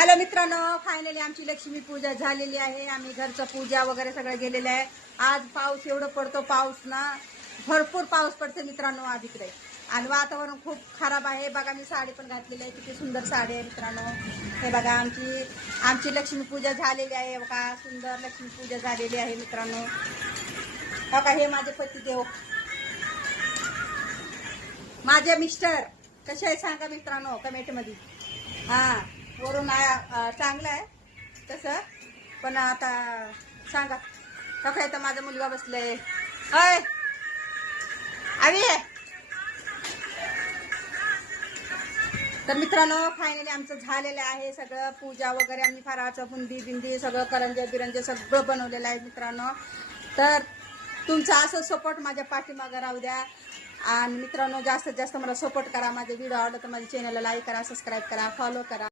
Hello मित्रांनो, finally आमची लक्ष्मी पूजा झालेली आहे. आम्ही घरचं पूजा वगैरे सगळं गेलेलं आहे. आज पाऊस एवढं पडतो, पाऊस ना भरपूर पाऊस पडतो मित्रांनो आज इकडे. आणि वातावरण खूप खराब आहे. बघा मी साडी पण घातलेली आहे, किती सुंदर साडी आहे मित्रांनो. हे बघा आमची आमची लक्ष्मी पूजा झालेली आहे. बघा सुंदर लक्ष्मी पूजा झालेली आहे मित्रांनो. बघा हे माझे पतिदेव, माझे मिस्टर कसे आहे सांगा मित्रांनो कमेंट मध्ये. हा वरून चांगलं आहे तसं, पण आता सांगा. काय तर माझा मुलगा बसलाय. अय आवी. तर मित्रांनो फायनली आमचं झालेलं आहे सगळं पूजा वगैरे. आम्ही फराळाचं बुंदी बिंदी सगळं करंजे बिरंजे सगळं बनवलेलं आहे मित्रांनो. तर तुमचा असं सपोर्ट माझ्या पाठीमागं राहू द्या. आणि मित्रांनो जास्तीत जास्त मला सपोर्ट करा. माझे व्हिडिओ आवडला तर माझ्या चॅनलला लाईक करा, सबस्क्राईब करा, फॉलो करा.